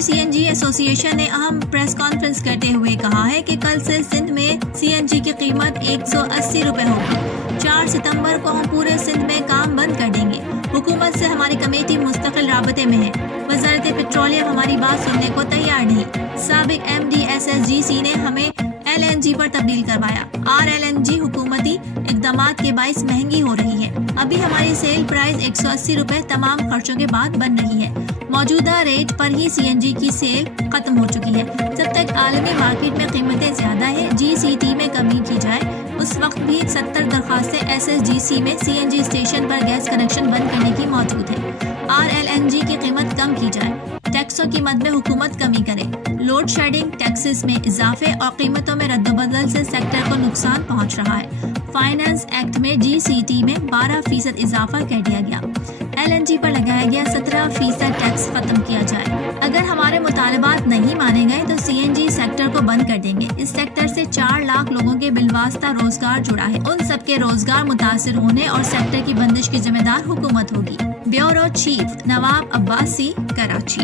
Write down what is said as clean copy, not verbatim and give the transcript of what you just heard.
کراچی سی N G ایسوسی ایشن نے اہم پریس کانفرنس کرتے ہوئے کہا ہے کہ کل سے سندھ میں سی این جی کی قیمت 180 روپے ہوگی۔ 4 ستمبر کو ہم پورے سندھ میں کام بند کر دیں گے۔ حکومت سے ہماری کمیٹی مستقل رابطے میں ہے۔ وزارت پیٹرولیم ہماری بات سننے کو تیار نہیں۔ سابق M D S S G C نے ہمیں ایل این جی پر تبدیل کروایا۔ ایل این جی حکومتی اقدامات کے باعث مہنگی ہو رہی ہے۔ ابھی ہماری سیل پرائز 180 روپے تمام خرچوں کے بعد بن رہی ہے۔ موجودہ ریٹ پر ہی سی این جی کی سیل ختم ہو چکی ہے۔ جب تک عالمی مارکیٹ میں قیمتیں زیادہ ہیں، جی سی ٹی میں کمی کی جائے، اس وقت بھی 70 درخواستیں ایس ایس جی سی میں سی این جی اسٹیشن پر گیس کنیکشن بند کرنے کی موجود ہے۔ ایل این جی کی قیمت کم کی جائے، ٹیکسوں کی مد میں حکومت کمی کرے۔ لوڈ شیڈنگ، ٹیکسز میں اضافے اور قیمتوں میں رد و بدل سے سیکٹر کو نقصان پہنچ رہا ہے۔ فائنانس ایکٹ میں جی سی ٹی میں 12% اضافہ کر دیا گیا۔ ایل این جی پر لگایا گیا 17% ٹیکس ختم کیا جائے۔ اگر ہمارے مطالبات نہیں مانے گئے تو سی این جی سیکٹر کو بند کر دیں گے۔ اس سیکٹر سے 4 لاکھ لوگوں کے بالواسطہ روزگار جڑا ہے۔ ان سب کے روزگار متاثر ہونے اور سیکٹر کی بندش کی ذمہ دار حکومت ہوگی۔ بیورو چیف نواب عباسی، کراچی۔